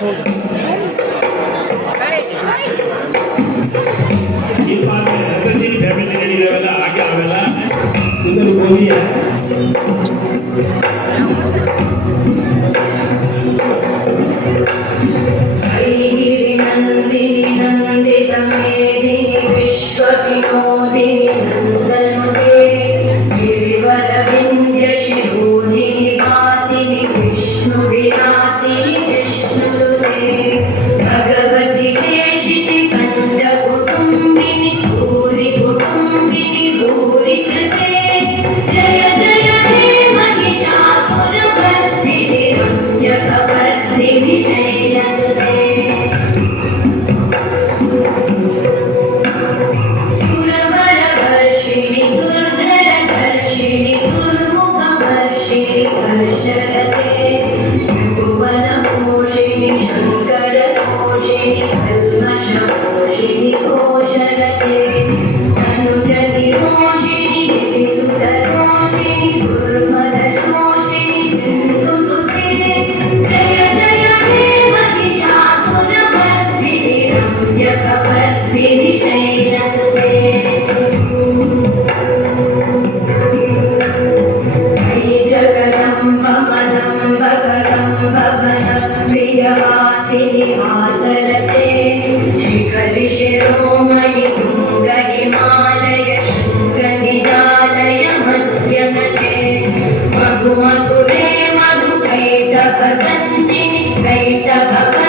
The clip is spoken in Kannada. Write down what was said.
ಈ ಪಾತ್ರೆ ಫ್ಯಾಮಿಲಿ ನಡೀರವೆಲ್ಲ ಹಾಗೆ ಅವೆಲ್ಲ ಇದನ್ನು ಹೋಗಿ ನಂದಿನಿ ನಂದಿತ ಮೇದಿನಿ ವಿಶ್ವ ವಿನೋದಿನಿ ನಂದನುತೆ ಗಿರಿವರ ವಿಂಧ್ಯ ಶಿರೋಧಿನಿ ವಾಸಿನಿ ವಿಷ್ಣು ವಿಲಾಸಿನಿ ವಿಷ್ಣುನುತೆ ಭಗವತಿ ದೇಶಿನಿ ಕಂಡ ಕುಟುಂಬಿನಿ ಭೂರಿ ಕುಟುಂಬಿನಿ ಭೂರಿ ಕೃತೆ ಜಯ ಜಯ ಹೇ ಮಹಿಷಾಸುರ ವರ್ಧಿನಿ ರಮ್ಯಕವರ್ಧಿನಿ ಶೈಲಸುತೆ सुरवरवर्षिणि दुर्धरधर्षिणि दुर्मुखवर्षिणि वर्षरते भुवनपोषिणि शङ्करतोषिणि कल्मषपोषिणि कोशरते तनुजनिरोषिणि दिविसुतरोषिणि दुर्मदशोषिणि सिन्धुसुते जय जय हे महिषासुरमर्दिनि रम्यकवर्धिनि शैलसुते जगदम्ब मदम्ब कदम्ब वनं प्रियवासिनि वासरते शिखरि शिरोमणि तुङ्ग हिमालय शृङ्गनिजालय मध्यनते मधु मधुरे मधु कैटभ गन्धिनि कैटभ